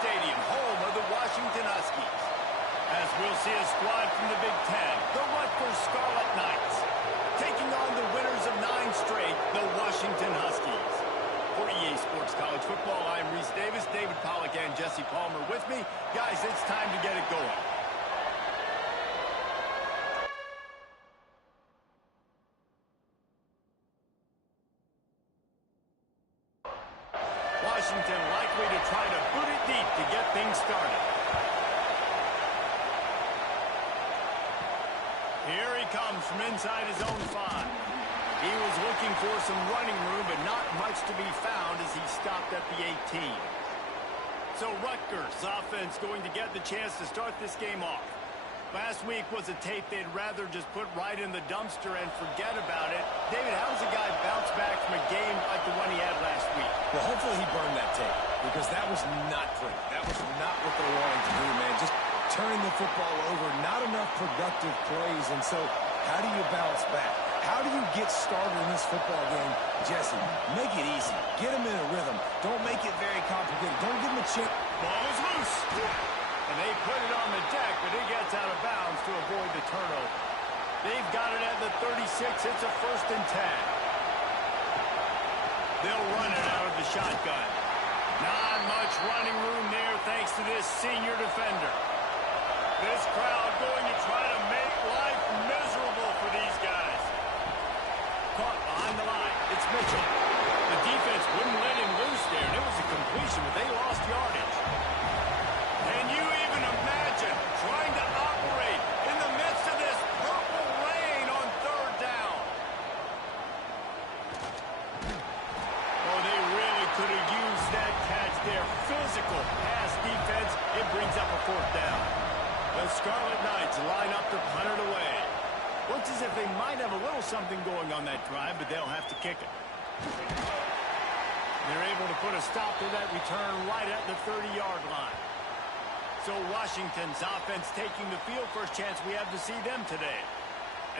Stadium, home of the Washington Huskies. As we'll see a squad from the Big Ten, the Rutgers Scarlet Knights, taking on the winners of 9 straight, the Washington Huskies. For EA Sports College Football, I'm Reese Davis, David Pollack, and Jesse Palmer with me. Guys, it's time to get it going. Washington likely to try to boot it deep to get things started. Here he comes from inside his own 5. He was looking for some running room, but not much to be found as he stopped at the 18. So Rutgers offense going to get the chance to start this game off. Last week was a tape they'd rather just put right in the dumpster and forget about it. David, how does a guy bounce back from a game like the one he had last week? Well, hopefully he burned that tape, because that was not pretty. That was not what they wanted to do, man. Just turning the football over, not enough productive plays. And so how do you bounce back? How do you get started in this football game? Jesse, make it easy. Get him in a rhythm. Don't make it very complicated. Don't give him a chip. Ball is loose. And they put it on the deck, but it gets out of bounds to avoid the turnover. They've got it at the 36. It's a 1st and 10. They'll run it out of the shotgun. Not much running room there thanks to this senior defender. This crowd going to try to make life miserable for these guys. Caught behind the line. It's Mitchell. The defense wouldn't let him loose there, and it was a completion, but they lost yardage. Can you even imagine trying to operate in the midst of this purple rain on 3rd down? Oh, they really could have used that catch there. Physical pass defense. It brings up a 4th down. The Scarlet Knights line up to punt it away. Looks as if they might have a little something going on that drive, but they'll have to kick it. They're able to put a stop to that return right at the 30-yard line. So Washington's offense taking the field. First chance we have to see them today.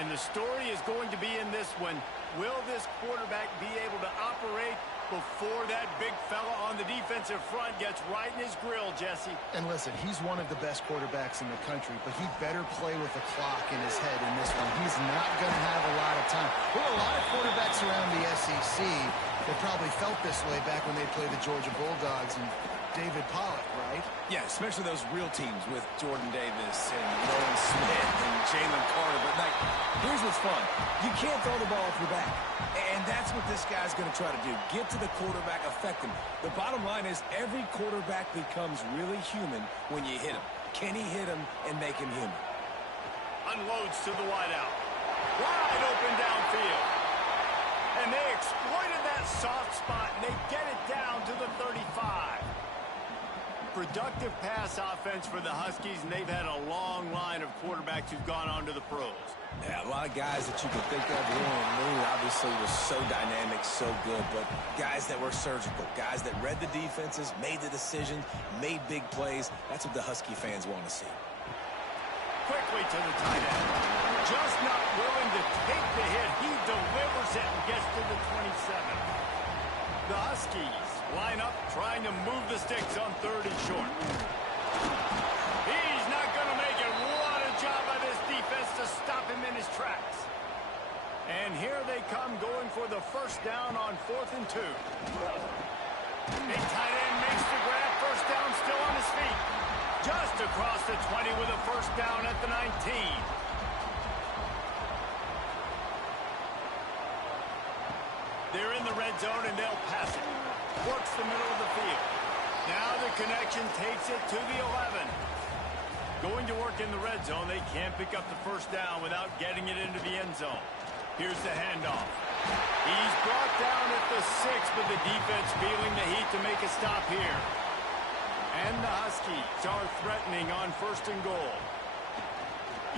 And the story is going to be in this one. Will this quarterback be able to operate before that big fella on the defensive front gets right in his grill, Jesse? And listen, he's one of the best quarterbacks in the country, but he better play with the clock in his head in this one. He's not going to have a lot of time. There are a lot of quarterbacks around the SEC that probably felt this way back when they played the Georgia Bulldogs and David Pollack, right? Yeah, especially those real teams with Jordan Davis and Nolan Smith and Jalen Carter. But, like, here's what's fun. You can't throw the ball off your back. And that's what this guy's going to try to do. Get to the quarterback, affect him. The bottom line is every quarterback becomes really human when you hit him. Can he hit him and make him human? Unloads to the wideout. Wide open downfield. And they exploited that soft spot, and they get it down to the 35. Productive pass offense for the Huskies, and they've had a long line of quarterbacks who've gone on to the pros. Yeah, a lot of guys that you could think of. Warren Moon obviously was so dynamic, so good, but guys that were surgical, guys that read the defenses, made the decisions, made big plays. That's what the Husky fans want to see. Quickly to the tight end. Just not willing to take the hit. He delivers it and gets to the 27. The Huskies line up trying to move the sticks on 3rd and short. He's not going to make it. What a job by this defense to stop him in his tracks. And here they come going for the 1st down on 4th and 2. Big tight end makes the grab. 1st down still on his feet. Just across the 20 with a 1st down at the 19. They're in the red zone, and they'll pass it. Works the middle of the field. Now the connection takes it to the 11. Going to work in the red zone. They can't pick up the 1st down without getting it into the end zone. Here's the handoff. He's brought down at the 6, but the defense feeling the heat to make a stop here. And the Huskies are threatening on 1st and goal.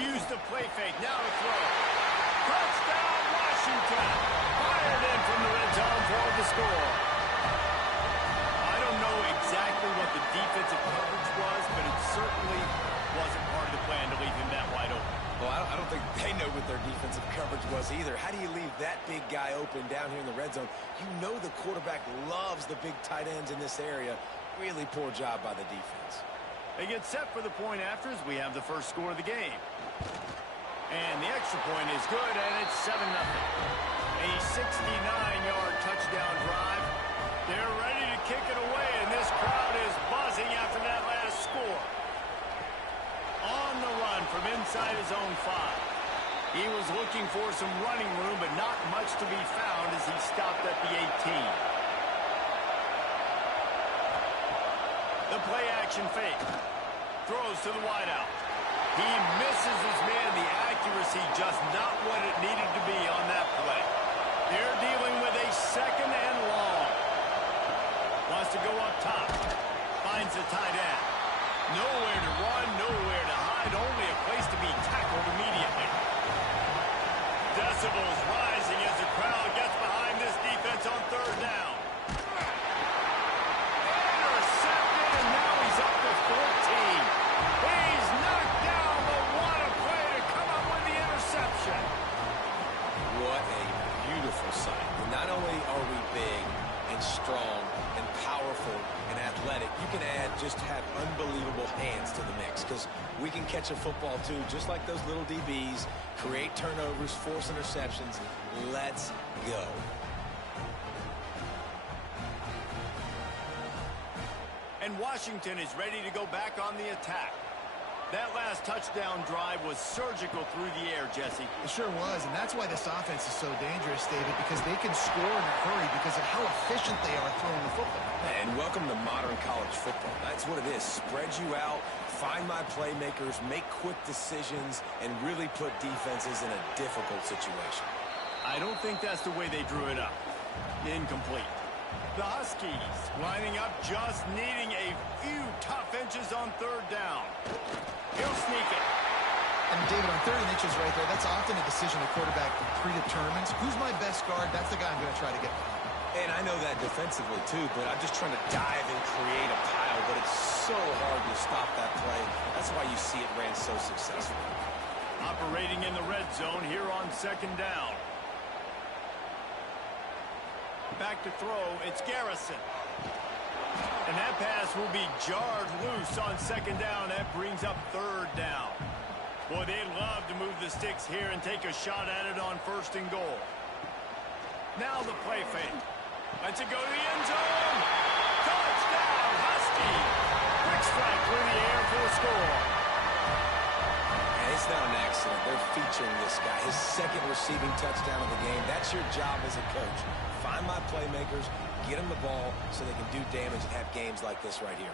Use the play fake. Now to throw. Touchdown, Washington. Fired in from the red zone for the score. I don't know exactly what the defensive coverage was, but it certainly wasn't part of the plan to leave him that wide open. Well, I don't think they know what their defensive coverage was either. How do you leave that big guy open down here in the red zone? You know the quarterback loves the big tight ends in this area. Really poor job by the defense. They get set for the point after as we have the first score of the game. And the extra point is good, and it's 7-0. A 69-yard touchdown drive. They're ready to kick it away, and this crowd is buzzing after that last score. On the run from inside his own 5. He was looking for some running room, but not much to be found as he stopped at the 18. The play action fake. Throws to the wideout. He misses his man. The accuracy just not what it needed to be on that play. They're dealing with a second and long. Wants to go up top. Finds the tight end. Nowhere to run, nowhere to hide. Only a place to be tackled immediately. Decibels rising as the crowd gets behind this defense on third down. Intercepted, and now he's up to 14. He's knocked down, but what a play to come up with the interception. What a beautiful sight. And not only are we big and strong and powerful and athletic, you can just have unbelievable hands to the mix, because we can catch a football too, just like those little DBs, create turnovers, force interceptions. Let's go. And Washington is ready to go back on the attack. That last touchdown drive was surgical through the air, Jesse. It sure was, and that's why this offense is so dangerous, David, because they can score in a hurry because of how efficient they are throwing the football. And welcome to modern college football. That's what it is. Spread you out, find my playmakers, make quick decisions, and really put defenses in a difficult situation. I don't think that's the way they drew it up. Incomplete. The Huskies lining up, just needing a few tough inches on third down. He'll sneak it. And David, on third and inches right there, that's often a decision a quarterback predetermines. Who's my best guard? That's the guy I'm going to try to get behind. And I know that defensively too, but I'm just trying to dive and create a pile, but it's so hard to stop that play. That's why you see it ran so successfully. Operating in the red zone here on second down. Back to throw, it's Garrison. And that pass will be jarred loose on second down. That brings up third down. Boy, they'd love to move the sticks here and take a shot at it on first and goal. Now the play fake. Lets it go to the end zone. Touchdown, Husky. Quick strike through the air for the score. And it's not an accident. They're featuring this guy. His second receiving touchdown of the game. That's your job as a coach. Find my playmakers, get them the ball so they can do damage and have games like this right here.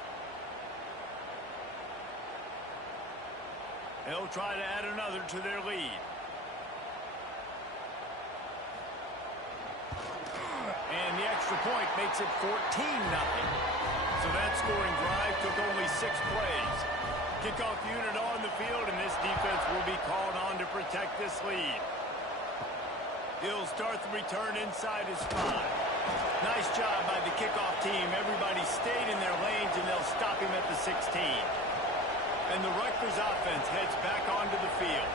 They'll try to add another to their lead. And the extra point makes it 14-0. So that scoring drive took only 6 plays. Kickoff unit on the field, and this defense will be called on to protect this lead. He'll start the return inside his 5. Nice job by the kickoff team. Everybody stayed in their lanes, and they'll stop him at the 16. And the Rutgers offense heads back onto the field.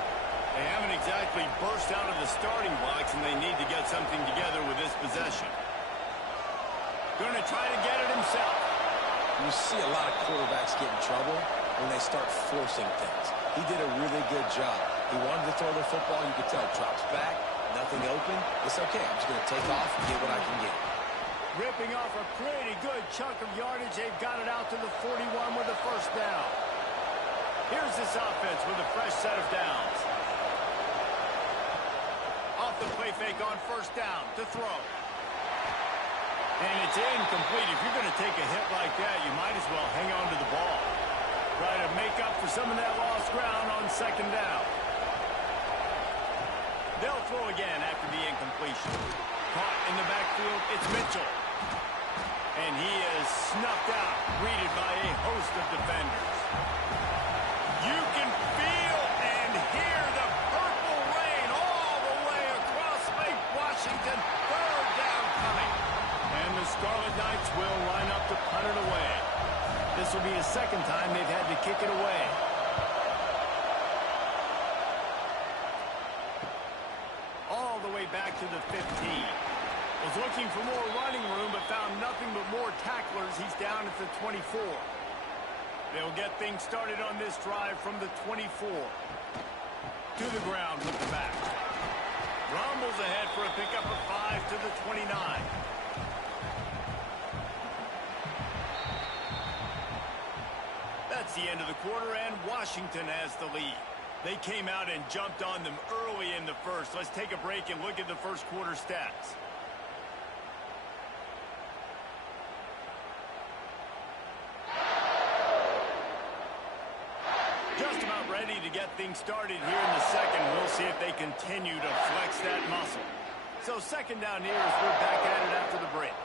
They haven't exactly burst out of the starting blocks, and they need to get something together with this possession. Going to try to get it himself. You see a lot of quarterbacks get in trouble when they start forcing things. He did a really good job. He wanted to throw the football. You could tell. Drops back. Nothing open. It's okay. I'm just going to take off and get what I can get. Ripping off a pretty good chunk of yardage. They've got it out to the 41 with the first down. Here's this offense with a fresh set of downs. Off the play fake on first down to throw. And it's incomplete. If you're going to take a hit like that, you might as well hang on to the ball. Try to make up for some of that lost ground on second down. They'll throw again after the incompletion. Caught in the backfield, it's Mitchell. And he is snuffed out, greeted by a host of defenders. You can feel and hear the purple rain all the way across Lake Washington. Third down coming. And the Scarlet Knights will line up to punt it away. This will be the second time they've had to kick it away. All the way back to the 15. Was looking for more running room, but found nothing but more tacklers. He's down at the 24. They'll get things started on this drive from the 24. To the ground with the back. Rumbles ahead for a pickup of 5 to the 29. That's the end of the quarter, and Washington has the lead. They came out and jumped on them early in the first. Let's take a break and look at the first quarter stats. Just about ready to get things started here in the second. We'll see if they continue to flex that muscle. So second down here as we're back at it after the break.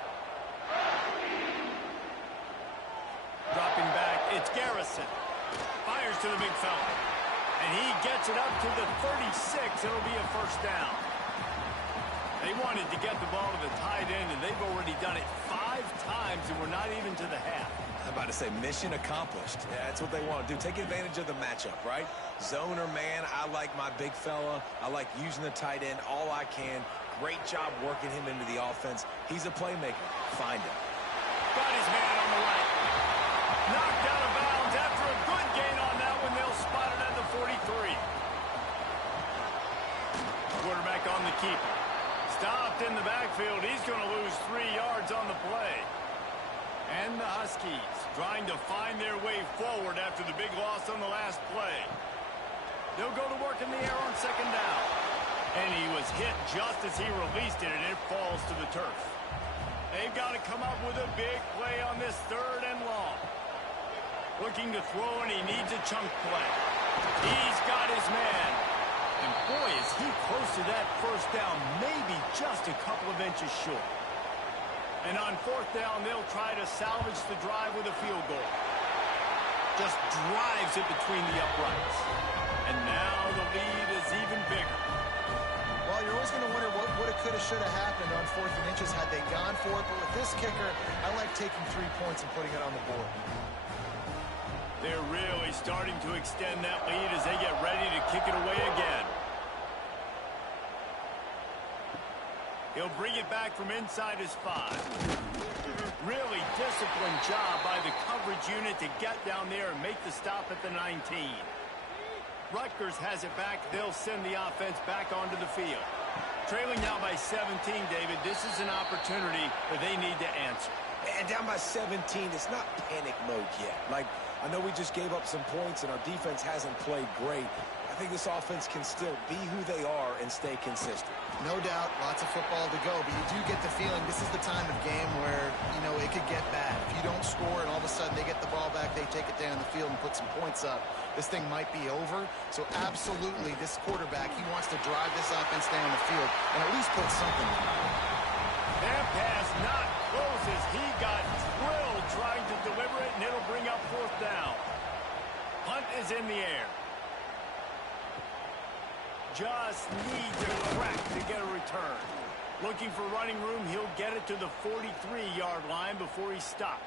Dropping back, it's Garrison. Fires to the big fella. And he gets it up to the 36. It'll be a first down. They wanted to get the ball to the tight end, and they've already done it 5 times, and we're not even to the half. I'm about to say mission accomplished. Yeah, that's what they want to do. Take advantage of the matchup, right? Zone or man, I like my big fella. I like using the tight end all I can. Great job working him into the offense. He's a playmaker. Find him. Got his man on the right. Knocked out of bounds after a good gain on that one. They'll spot it at the 43. Quarterback on the keeper. Stopped in the backfield. He's going to lose 3 yards on the play. And the Huskies trying to find their way forward after the big loss on the last play. They'll go to work in the air on second down. And he was hit just as he released it, and it falls to the turf. They've got to come up with a big play on this third and long. Looking to throw, and he needs a chunk play. He's got his man. And boy, is he close to that first down, maybe just a couple of inches short. And on fourth down, they'll try to salvage the drive with a field goal. Just drives it between the uprights. And now the lead is even bigger. Well, you're always going to wonder what woulda, coulda, shoulda happened on 4th and inches had they gone for it. But with this kicker, I like taking 3 points and putting it on the board. They're really starting to extend that lead as they get ready to kick it away again. He'll bring it back from inside his 5. Really disciplined job by the coverage unit to get down there and make the stop at the 19. Rutgers has it back. They'll send the offense back onto the field. Trailing now by 17, David. This is an opportunity that they need to answer. And down by 17, it's not panic mode yet. Like, I know we just gave up some points and our defense hasn't played great. I think this offense can still be who they are and stay consistent. No doubt, lots of football to go, but you do get the feeling this is the time of game where, you know, it could get bad. If you don't score and all of a sudden they get the ball back, they take it down the field and put some points up, this thing might be over. So absolutely, this quarterback, he wants to drive this offense down the field and at least put something in. That pass not close as he got drilled trying to deliver it, and it'll bring up fourth down. Hunt is in the air. Just need to crack to get a return. Looking for running room, he'll get it to the 43-yard line before he's stopped.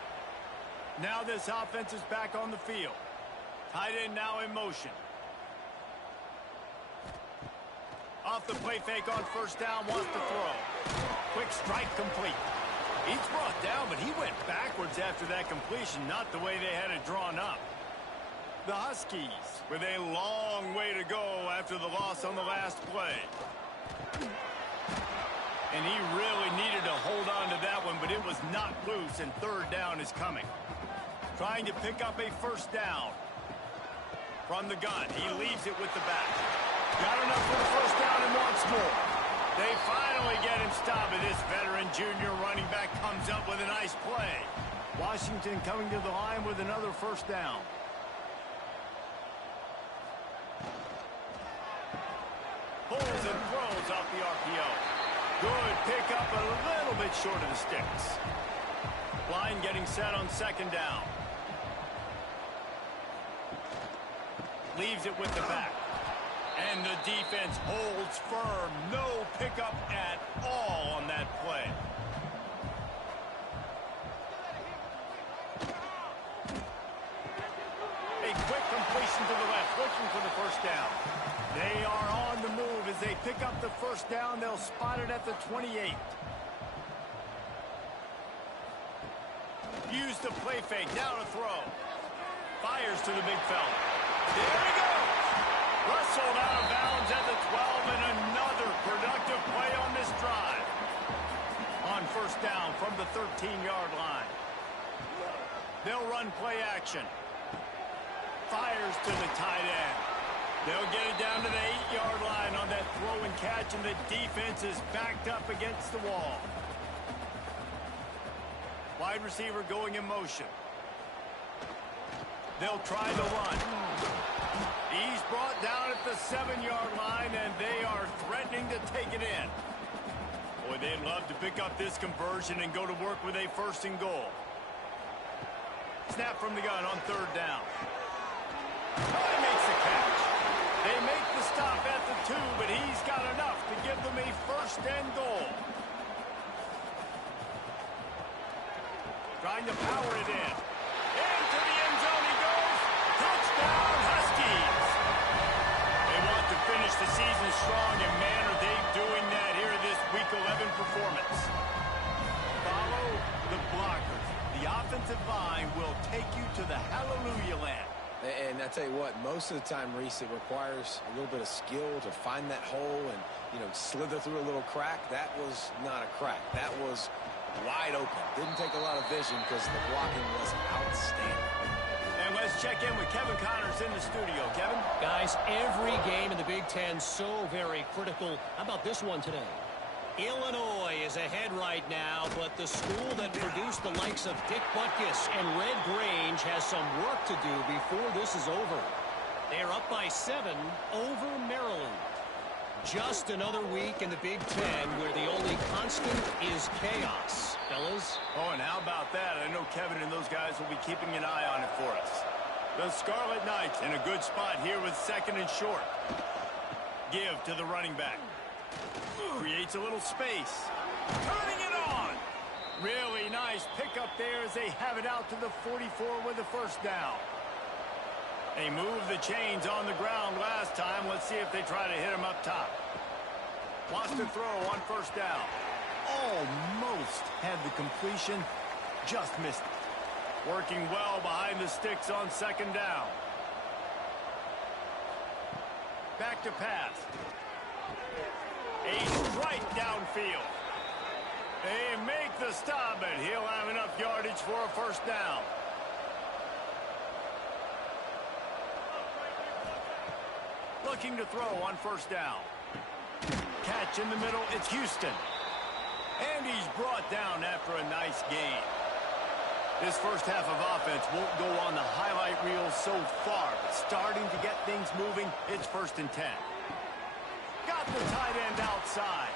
Now this offense is back on the field. Tight end now in motion. Off the play fake on first down, wants to throw. Quick strike complete. He's brought down, but he went backwards after that completion, not the way they had it drawn up. The Huskies with a long way to go after the loss on the last play. And he really needed to hold on to that one, but it was not loose, and third down is coming. Trying to pick up a first down. From the gun, he leaves it with the back. Got enough for the first down and wants more. They finally get him stopped, but this veteran junior running back comes up with a nice play. Washington coming to the line with another first down. Pulls and throws off the RPO. Good pickup, but a little bit short of the sticks. Line getting set on second down. Leaves it with the back. And the defense holds firm. No pickup at all on that play. A quick completion to the left, looking for the first down. They are on the move as they pick up the first down. They'll spot it at the 28. Use the play fake. Now to throw. Fires to the big fella. There he goes. Rustled out of bounds at the 12, and another productive play on this drive. On first down from the 13-yard line. They'll run play action. Fires to the tight end. They'll get it down to the 8-yard line on that throw and catch, and the defense is backed up against the wall. Wide receiver going in motion. They'll try the run. He's brought down at the 7-yard line, and they are threatening to take it in. Boy, they'd love to pick up this conversion and go to work with a 1st and goal. Snap from the gun on 3rd down. Oh, he makes the catch. They make the stop at the 2, but he's got enough to give them a 1st and goal. Trying to power it in. Into the end zone he goes. Touchdown, Huskies. They want to finish the season strong, and man, are they doing that here in this Week 11 performance. Follow the blockers. The offensive line will take you to the hallelujah land. And I tell you what, most of the time, Reese, it requires a little bit of skill to find that hole and, slither through a little crack. That was not a crack. That was wide open. Didn't take a lot of vision because the blocking was outstanding. And let's check in with Kevin Connors in the studio. Kevin? Guys, every game in the Big Ten so very critical. How about this one today? Illinois is ahead right now, but the school that produced the likes of Dick Butkus and Red Grange has some work to do before this is over. They're up by 7 over Maryland. Just another week in the Big Ten where the only constant is chaos, fellas. Oh, and how about that? I know Kevin and those guys will be keeping an eye on it for us. The Scarlet Knights in a good spot here with 2nd and short. Give to the running back. Creates a little space. Turning it on. Really nice pickup there as they have it out to the 44 with the 1st down. They moved the chains on the ground last time. Let's see if they try to hit him up top. Wants to throw on 1st down. Almost had the completion. Just missed it. Working well behind the sticks on 2nd down. Back to pass. A strike downfield. They make the stop, but he'll have enough yardage for a 1st down. Looking to throw on 1st down. Catch in the middle. It's Houston. And he's brought down after a nice gain. This first half of offense won't go on the highlight reel so far, but starting to get things moving, it's 1st and 10. Got the tight end outside.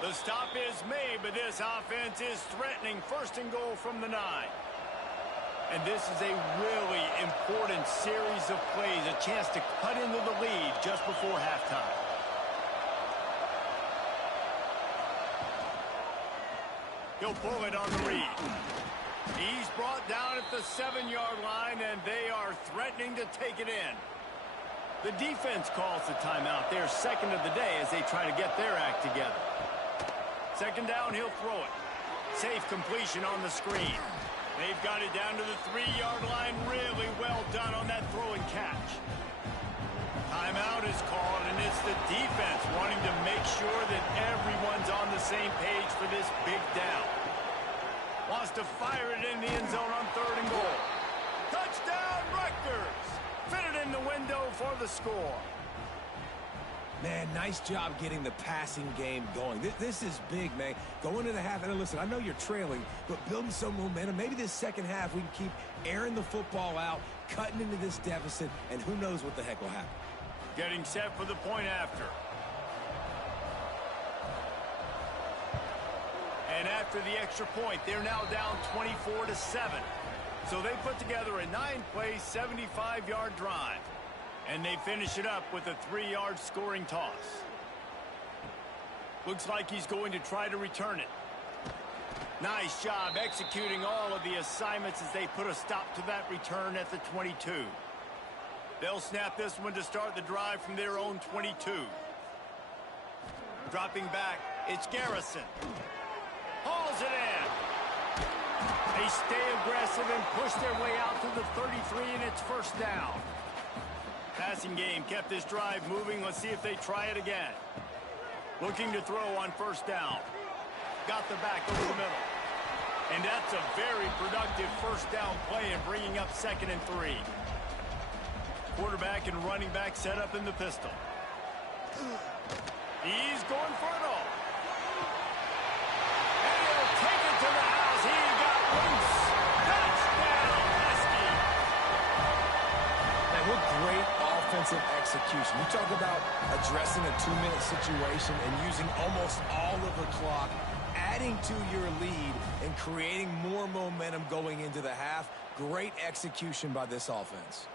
The stop is made, but this offense is threatening 1st and goal from the 9. And this is a really important series of plays, a chance to cut into the lead just before halftime. He'll pull it on the read. He's brought down at the 7-yard line, and they are threatening to take it in. The defense calls the timeout. They're 2nd of the day as they try to get their act together. 2nd down, he'll throw it. Safe completion on the screen. They've got it down to the 3-yard line. Really well done on that throw and catch. Timeout is called, and it's the defense wanting to make sure that everyone's on the same page for this big down. Wants to fire it in the end zone on 3rd and goal. Touchdown, Rutgers! Fitted in the window for the score. Man, nice job getting the passing game going. This is big, man. Going into the half, and listen, I know you're trailing, but building some momentum. Maybe this second half we can keep airing the football out, cutting into this deficit, and who knows what the heck will happen. Getting set for the point after. And after the extra point, they're now down 24-7. So they put together a 9-play, 75-yard drive. And they finish it up with a 3-yard scoring toss. Looks like he's going to try to return it. Nice job executing all of the assignments as they put a stop to that return at the 22. They'll snap this one to start the drive from their own 22. Dropping back, it's Garrison. Hauls it in. They stay aggressive and push their way out to the 33, and it's first down. Passing game kept this drive moving. Let's see if they try it again. Looking to throw on first down. Got the back over the middle. And that's a very productive first down play and bringing up 2nd and 3. Quarterback and running back set up in the pistol. He's going for it all. And he'll take it to the house. He got loose. Touchdown, Husky. Man, what great offensive execution. You talk about addressing a 2-minute situation and using almost all of the clock, adding to your lead and creating more momentum going into the half. Great execution by this offense.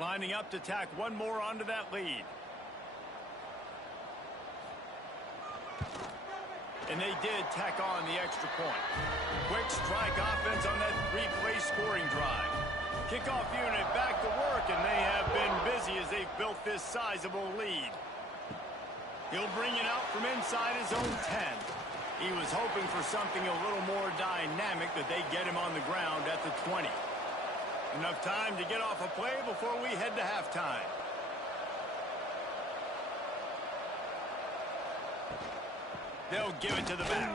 Lining up to tack one more onto that lead. And they did tack on the extra point. Quick strike offense on that 3-play scoring drive. Kickoff unit back to work, and they have been busy as they've built this sizable lead. He'll bring it out from inside his own 10. He was hoping for something a little more dynamic, that they get him on the ground at the 20. Enough time to get off a play before we head to halftime. They'll give it to the back.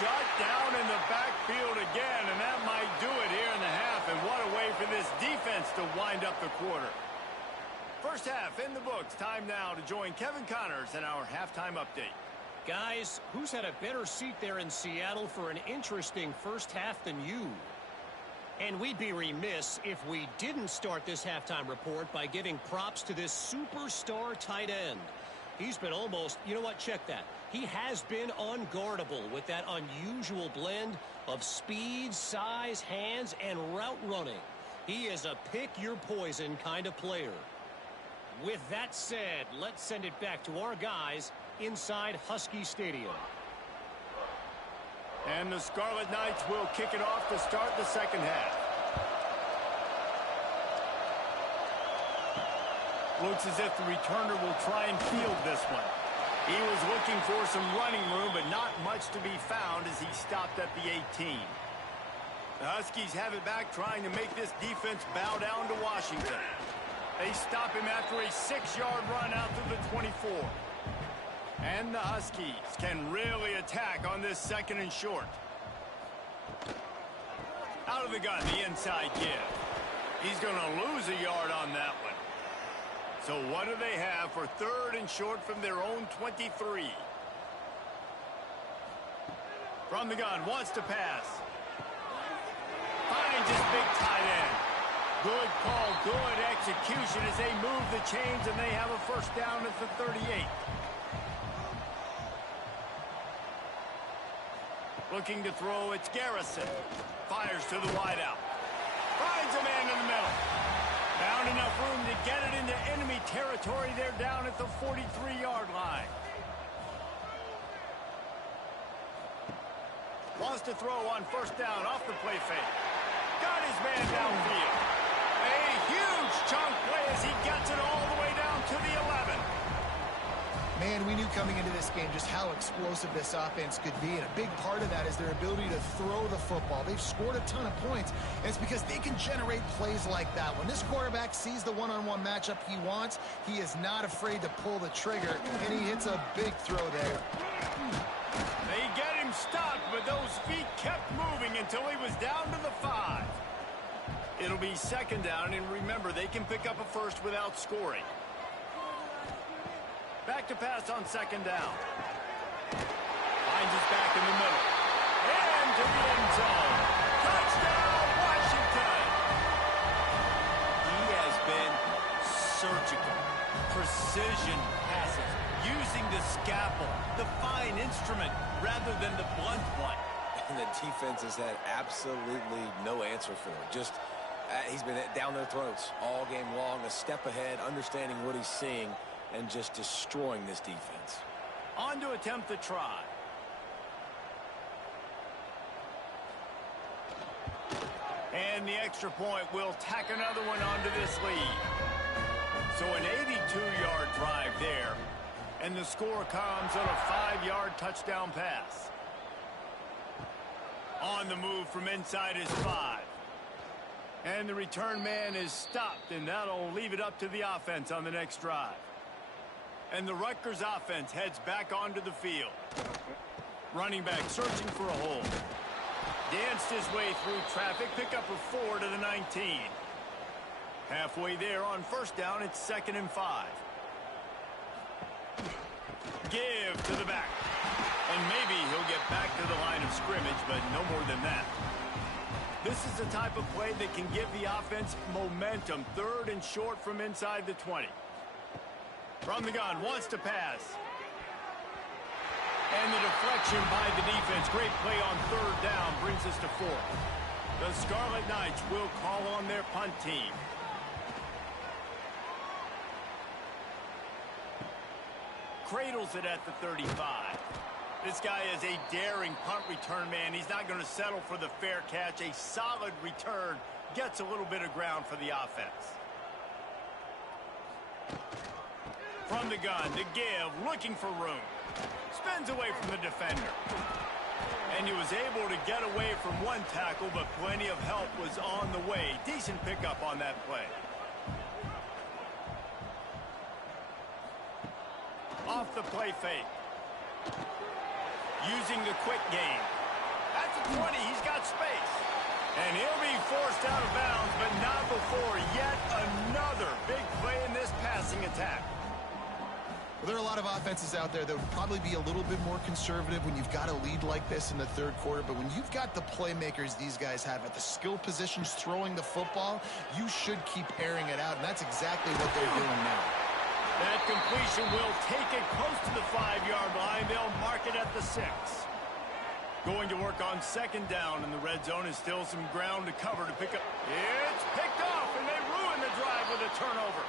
Shot down in the backfield again, and that might do it here in the half. And what a way for this defense to wind up the quarter. First half in the books. Time now to join Kevin Connors in our halftime update. Guys, who's had a better seat there in Seattle for an interesting first half than you? And we'd be remiss if we didn't start this halftime report by giving props to this superstar tight end. He's been almost, you know what, check that. He has been unguardable with that unusual blend of speed, size, hands, and route running. He is a pick-your-poison kind of player. With that said, let's send it back to our guys inside Husky Stadium. And the Scarlet Knights will kick it off to start the second half. Looks as if the returner will try and field this one. He was looking for some running room, but not much to be found as he stopped at the 18. The Huskies have it back, trying to make this defense bow down to Washington. They stop him after a 6-yard run out to the 24. And the Huskies can really attack on this 2nd and short. Out of the gun, the inside give. He's going to lose a yard on that one. So what do they have for 3rd and short from their own 23? From the gun, wants to pass. Finds his big tight end. Good call, good execution as they move the chains, and they have a first down at the 38. Looking to throw, it's Garrison. Fires to the wideout. Finds a man in the middle. Found enough room to get it into enemy territory. They're down at the 43-yard line. Wants to throw on first down off the play fake. Got his man downfield. A huge chunk play as he gets it all the way down to the 11. Man, we knew coming into this game just how explosive this offense could be, and a big part of that is their ability to throw the football. They've scored a ton of points, and it's because they can generate plays like that. When this quarterback sees the one-on-one matchup he wants, he is not afraid to pull the trigger, and he hits a big throw there. They get him stopped, but those feet kept moving until he was down to the 5. It'll be 2nd down, and remember, they can pick up a first without scoring. Back to pass on 2nd down. Finds his back in the middle. And to the end zone. Touchdown, surgical, precision passes, using the scalpel, the fine instrument, rather than the blunt one. And the defense has had absolutely no answer for it. Just, he's been down their throats all game long, a step ahead, understanding what he's seeing, and just destroying this defense. On to attempt the try. And the extra point will tack another one onto this lead. So an 82-yard drive there. And the score comes on a 5-yard touchdown pass. On the move from inside his 5. And the return man is stopped, and that'll leave it up to the offense on the next drive. And the Rutgers offense heads back onto the field. Running back searching for a hole. Danced his way through traffic, pick up a 4 to the 19. Halfway there on first down, it's 2nd and 5. Give to the back. And maybe he'll get back to the line of scrimmage, but no more than that. This is the type of play that can give the offense momentum. 3rd and short from inside the 20. From the gun, wants to pass. And the deflection by the defense. Great play on 3rd down brings us to 4th. The Scarlet Knights will call on their punt team. Cradles it at the 35. This guy is a daring punt return man. He's not going to settle for the fair catch. A solid return gets a little bit of ground for the offense. From the gun, to give, looking for room. Spins away from the defender. And he was able to get away from one tackle, but plenty of help was on the way. Decent pickup on that play. Off the play fake. Using the quick game. At the 20, he's got space. And he'll be forced out of bounds, but not before yet another big play in this passing attack. Well, there are a lot of offenses out there that would probably be a little bit more conservative when you've got a lead like this in the 3rd quarter. But when you've got the playmakers these guys have at the skill positions throwing the football, you should keep airing it out. And that's exactly what they're doing now. That completion will take it close to the 5-yard line. They'll mark it at the 6. Going to work on 2nd down, and the red zone is still some ground to cover to pick up. It's picked off, and they ruin the drive with a turnover.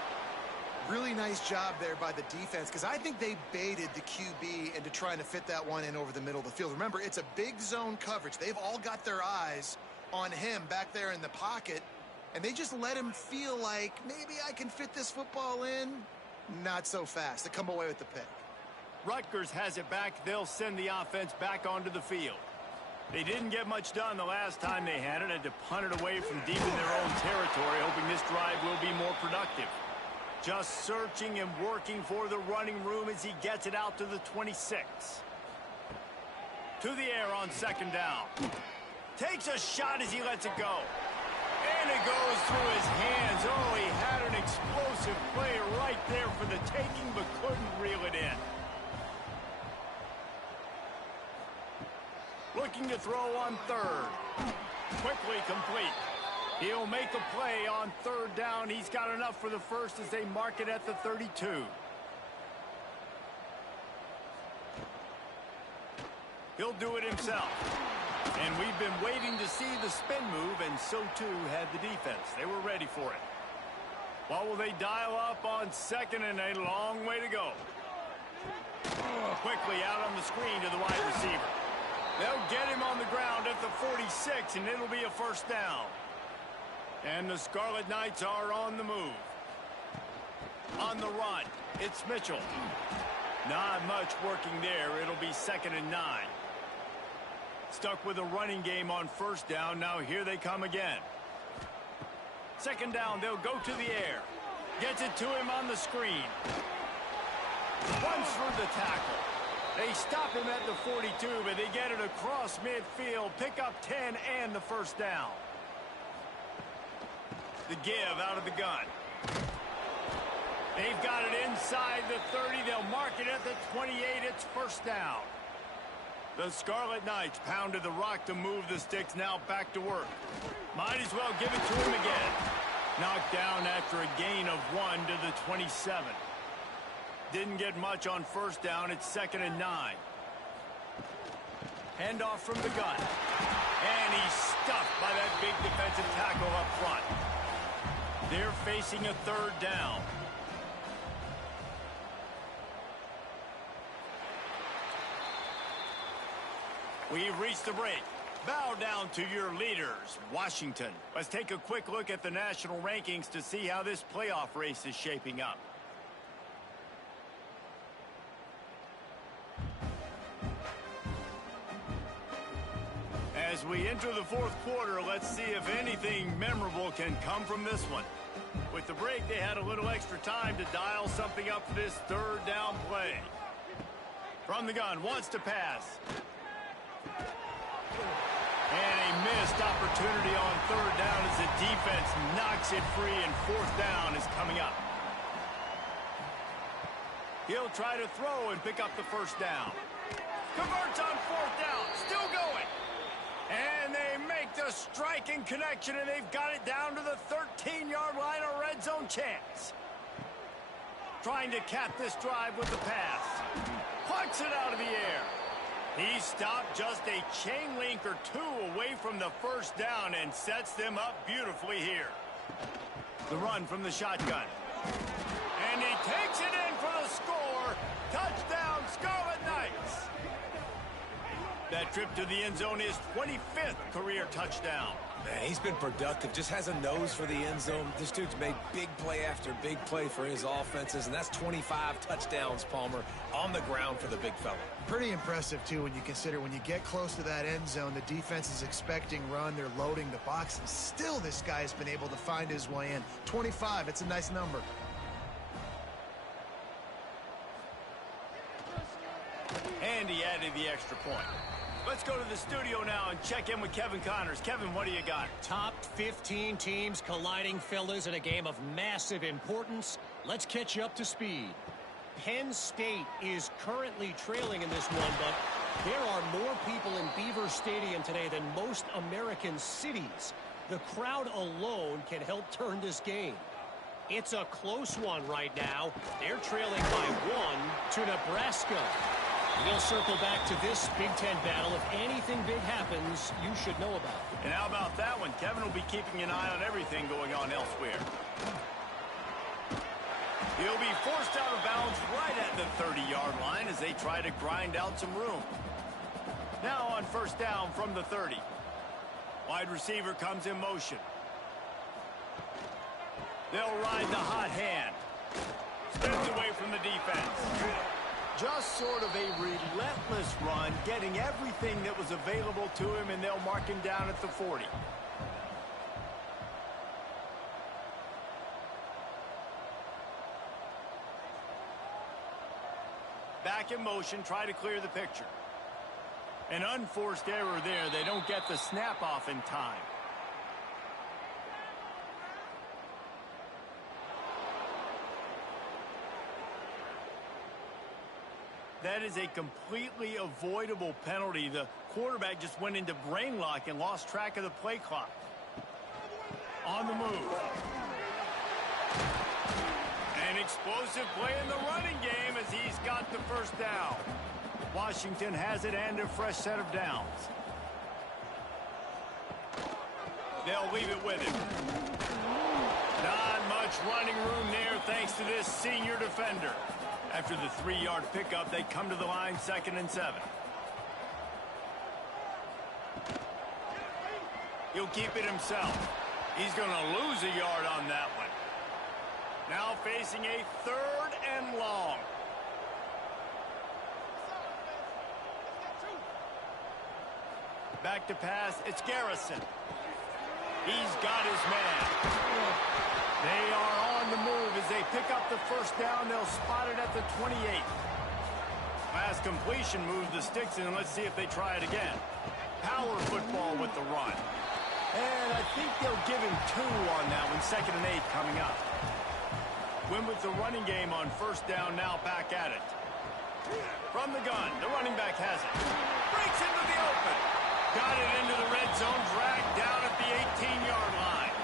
Really nice job there by the defense, because I think they baited the QB into trying to fit that one in over the middle of the field. Remember, it's a big zone coverage. They've all got their eyes on him back there in the pocket, and they just let him feel like, maybe I can fit this football in. Not so fast. They come away with the pick. Rutgers has it back. They'll send the offense back onto the field. They didn't get much done the last time they had to punt it away from deep in their own territory, hoping this drive will be more productive. Just searching and working for the running room as he gets it out to the 26. To the air on 2nd down. Takes a shot as he lets it go. And it goes through his hands. Oh, he had an explosive play right there for the taking, but couldn't reel it in. Looking to throw on 3rd. Quickly complete. He'll make a play on 3rd down. He's got enough for the first as they mark it at the 32. He'll do it himself. And we've been waiting to see the spin move, and so too had the defense. They were ready for it. What will they dial up on 2nd and a long way to go? Quickly out on the screen to the wide receiver. They'll get him on the ground at the 46, and it'll be a 1st down. And the Scarlet Knights are on the move. On the run, it's Mitchell. Not much working there. It'll be 2nd and 9. Stuck with a running game on 1st down. Now here they come again. 2nd down, they'll go to the air. Gets it to him on the screen. Runs through the tackle. They stop him at the 42, but they get it across midfield. Pick up 10 and the 1st down. The give out of the gun. They've got it inside the 30. They'll mark it at the 28. It's 1st down. The Scarlet Knights pounded the rock to move the sticks. Now back to work. Might as well give it to him again. Knocked down after a gain of 1 to the 27. Didn't get much on first down. It's 2nd and 9. Handoff from the gun. And he's stuffed by that big defensive tackle up front. They're facing a 3rd down. We've reached the break. Bow down to your leaders, Washington. Let's take a quick look at the national rankings to see how this playoff race is shaping up. As we enter the 4th quarter, let's see if anything memorable can come from this one. With the break, they had a little extra time to dial something up for this 3rd down play. From the gun, wants to pass. And a missed opportunity on 3rd down as the defense knocks it free, and 4th down is coming up. He'll try to throw and pick up the 1st down. Converts on 4th down, still going. And they make the striking connection, and they've got it down to the 13-yard line, a red zone chance. Trying to cap this drive with the pass. Plucks it out of the air. He stopped just a chain link or 2 away from the 1st down and sets them up beautifully here. The run from the shotgun. And he takes it in for the score. Touchdown, Scarlet Knights. That trip to the end zone is 25th career touchdown. Man, he's been productive, just has a nose for the end zone. This dude's made big play after big play for his offenses, and that's 25 touchdowns, Palmer, on the ground for the big fella. Pretty impressive, too, when you consider when you get close to that end zone, the defense is expecting run, they're loading the box, and still this guy's been able to find his way in. 25, it's a nice number. And he added the extra point. Let's go to the studio now and check in with Kevin Connors. Kevin, what do you got? Top 15 teams colliding, fellas, in a game of massive importance. Let's catch you up to speed. Penn State is currently trailing in this one, but there are more people in Beaver Stadium today than most American cities. The crowd alone can help turn this game. It's a close one right now. They're trailing by 1 to Nebraska. We'll circle back to this Big Ten battle. If anything big happens, you should know about it. And how about that one? Kevin will be keeping an eye on everything going on elsewhere. He'll be forced out of bounds right at the 30-yard line as they try to grind out some room. Now on 1st down from the 30. Wide receiver comes in motion. They'll ride the hot hand. Steps away from the defense. Just sort of a relentless run, getting everything that was available to him, and they'll mark him down at the 40. Back in motion, try to clear the picture. An unforced error there. They don't get the snap off in time. That is a completely avoidable penalty. The quarterback just went into brain lock and lost track of the play clock. On the move. An explosive play in the running game as he's got the 1st down. Washington has it and a fresh set of downs. They'll leave it with him. Not much running room there thanks to this senior defender. After the 3-yard pickup, they come to the line 2nd and 7. He'll keep it himself. He's going to lose a yard on that one. Now facing a 3rd and long. Back to pass, it's Garrison. He's got his man. They are on the move as they pick up the 1st down. They'll spot it at the 28. Pass completion moves the sticks in. Let's see if they try it again. Power football with the run. And I think they'll give him 2 on that one. 2nd and 8 coming up. Win with the running game on 1st down, now back at it. From the gun, the running back has it. Breaks into the open. Got it into the red zone, dragged down at the 18-yard line.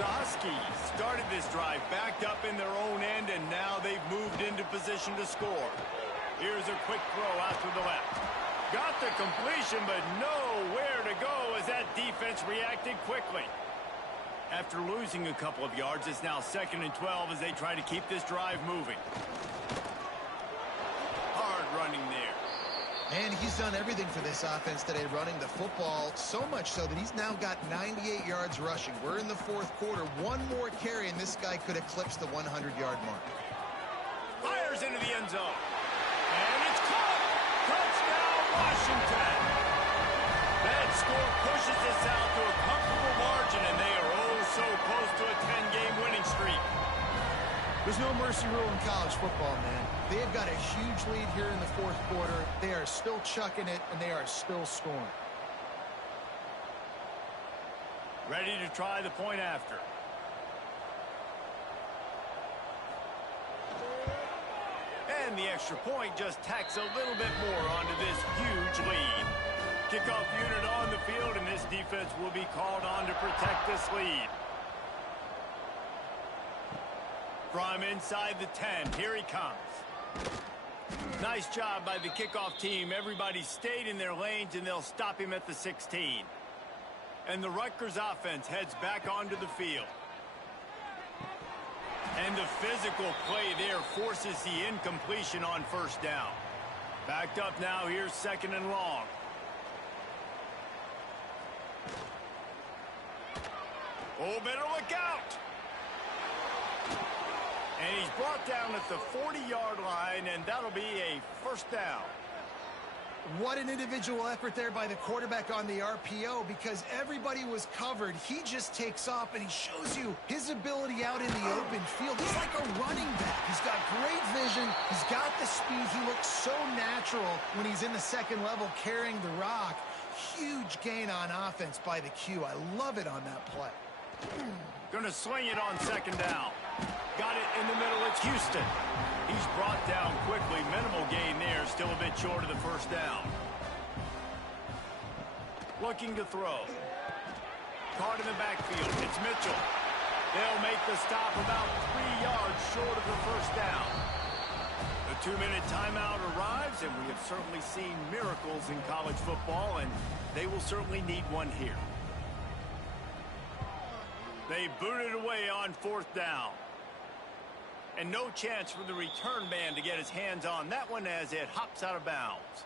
The Huskies started this drive backed up in their own end, and now they've moved into position to score. Here's a quick throw out to the left. Got the completion, but nowhere to go as that defense reacted quickly. After losing a couple of yards, it's now 2nd and 12 as they try to keep this drive moving. Hard running there. And he's done everything for this offense today, running the football, so much so that he's now got 98 yards rushing. We're in the 4th quarter. One more carry, and this guy could eclipse the 100-yard mark. Fires into the end zone. And it's caught. Touchdown, Washington. That score pushes us out to a comfortable margin, and they are oh so close to a 10-game winning streak. There's no mercy rule in college football, man. They've got a huge lead here in the 4th quarter. They are still chucking it, and they are still scoring. Ready to try the point after. And the extra point just tacks a little bit more onto this huge lead. Kickoff unit on the field, and this defense will be called on to protect this lead. From inside the 10, here he comes. Nice job by the kickoff team. Everybody stayed in their lanes, and they'll stop him at the 16. And the Rutgers offense heads back onto the field. And the physical play there forces the incompletion on 1st down. Backed up now, here's 2nd and long. Oh, better look out! And he's brought down at the 40-yard line, and that'll be a 1st down. What an individual effort there by the quarterback on the RPO, because everybody was covered. He just takes off, and he shows you his ability out in the open field. He's like a running back. He's got great vision. He's got the speed. He looks so natural when he's in the 2nd level carrying the rock. Huge gain on offense by the Q. I love it on that play. Gonna sling it on 2nd down. Got it in the middle. It's Houston. He's brought down quickly. Minimal gain there. Still a bit short of the 1st down. Looking to throw. Caught in the backfield. It's Mitchell. They'll make the stop about 3 yards short of the 1st down. The 2-minute timeout arrives, and we have certainly seen miracles in college football, and they will certainly need one here. They booted away on 4th down. And no chance for the return man to get his hands on that one as it hops out of bounds.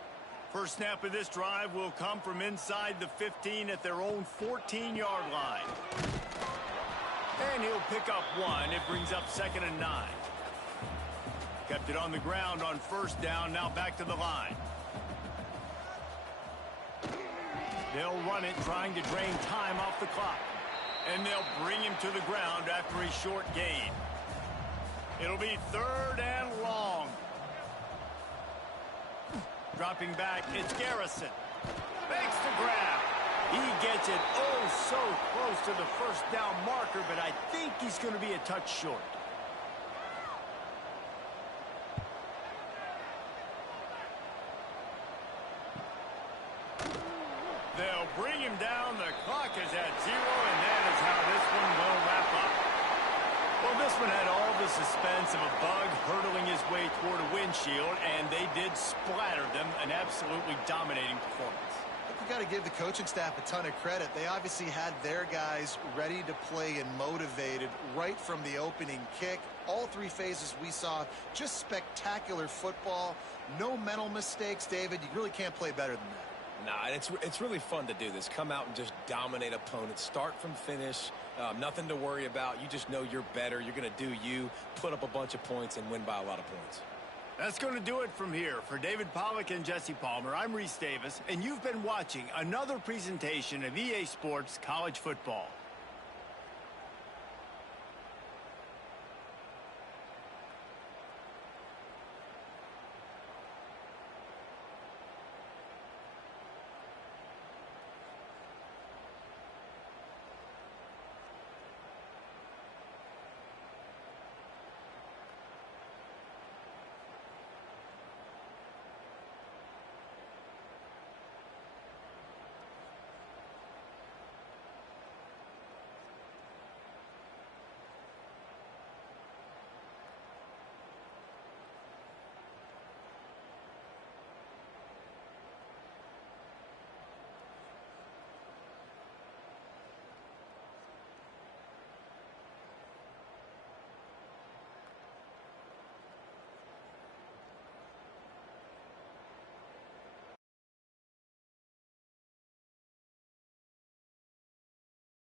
First snap of this drive will come from inside the 15 at their own 14-yard line. And he'll pick up 1. It brings up 2nd and 9. Kept it on the ground on 1st down, now back to the line. They'll run it, trying to drain time off the clock. And they'll bring him to the ground after a short gain. It'll be 3rd and long. Dropping back, it's Garrison. Makes the grab. He gets it oh so close to the 1st down marker, but I think he's going to be a touch short. They'll bring him down. The clock is at 0, and that is how this one will wrap up. Well, this one had all the suspense of a bug hurtling his way toward a windshield, and they did splatter them. An absolutely dominating performance. We've got to give the coaching staff a ton of credit. They obviously had their guys ready to play and motivated right from the opening kick. All 3 phases we saw, just spectacular football. No mental mistakes, David. You really can't play better than that. Nah, it's really fun to do this. Come out and just dominate opponents. Start from finish. Nothing to worry about. You just know you're better. You're going to do you, put up a bunch of points, and win by a lot of points. That's going to do it from here. For David Pollack and Jesse Palmer, I'm Reese Davis, and you've been watching another presentation of EA Sports College Football.